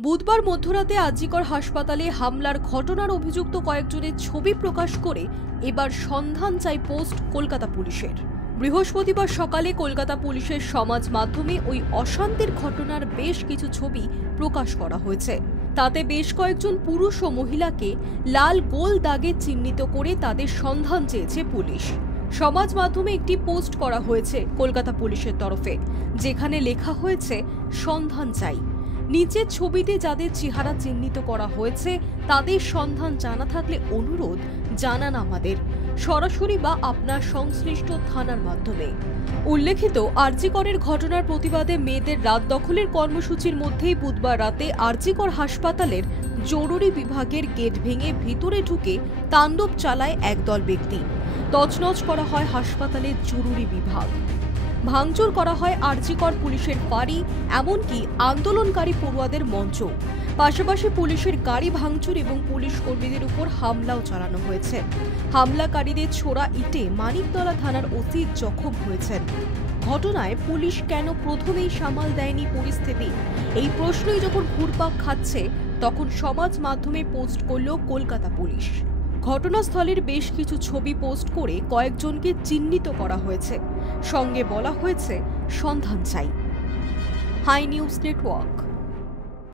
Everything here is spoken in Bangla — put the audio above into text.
বুধবার মধ্যরাতে আজিকর হাসপাতালে হামলার ঘটনার অভিযুক্ত কয়েকজনের ছবি প্রকাশ করে এবার সন্ধান চাই পোস্ট কলকাতা পুলিশের। বৃহস্পতিবার সকালে কলকাতা পুলিশের সমাজ মাধ্যমে ওই অশান্তির ঘটনার বেশ কিছু ছবি প্রকাশ করা হয়েছে। তাতে বেশ কয়েকজন পুরুষ ও মহিলাকে লাল গোল দাগে চিহ্নিত করে তাদের সন্ধান চেয়েছে পুলিশ। সমাজ মাধ্যমে একটি পোস্ট করা হয়েছে কলকাতা পুলিশের তরফে, যেখানে লেখা হয়েছে সন্ধান চাই। নিচের ছবিতে যাদের চেহারা চিহ্নিত করা হয়েছে তাদের সন্ধান জানা থাকলে অনুরোধ জানান আমাদের সরাসরি বা আপনার সংশ্লিষ্ট থানার মাধ্যমে। উল্লেখিত আরজিকরের ঘটনার প্রতিবাদে মেয়েদের রাত দখলের কর্মসূচির মধ্যেই বুধবার রাতে আরজিকর হাসপাতালের জরুরি বিভাগের গেট ভেঙে ভিতরে ঢুকে তাণ্ডব চালায় একদল ব্যক্তি। তছনছ করা হয় হাসপাতালের জরুরি বিভাগ, ভাঙচুর করা হয় আরজিকর পুলিশের ফাঁড়ি, এমনকি আন্দোলনকারী পড়ুয়াদের মঞ্চ। পাশাপাশি পুলিশের গাড়ি ভাঙচুর এবং পুলিশ কর্মীদের উপর হামলাও চালানো হয়েছে। হামলাকারীদের ছোড়া ইটে মানিকতলা থানার ওসি জখম হয়েছেন। ঘটনায় পুলিশ কেন প্রথমেই সামাল দেয়নি পরিস্থিতি, এই প্রশ্নই যখন ঘুরপাক খাচ্ছে তখন সমাজ মাধ্যমে পোস্ট করল কলকাতা পুলিশ। ঘটনাস্থলের বেশ কিছু ছবি পোস্ট করে কয়েকজনকে চিহ্নিত করা হয়েছে, সঙ্গে বলা হয়েছে সন্ধান চাই। Hi news network.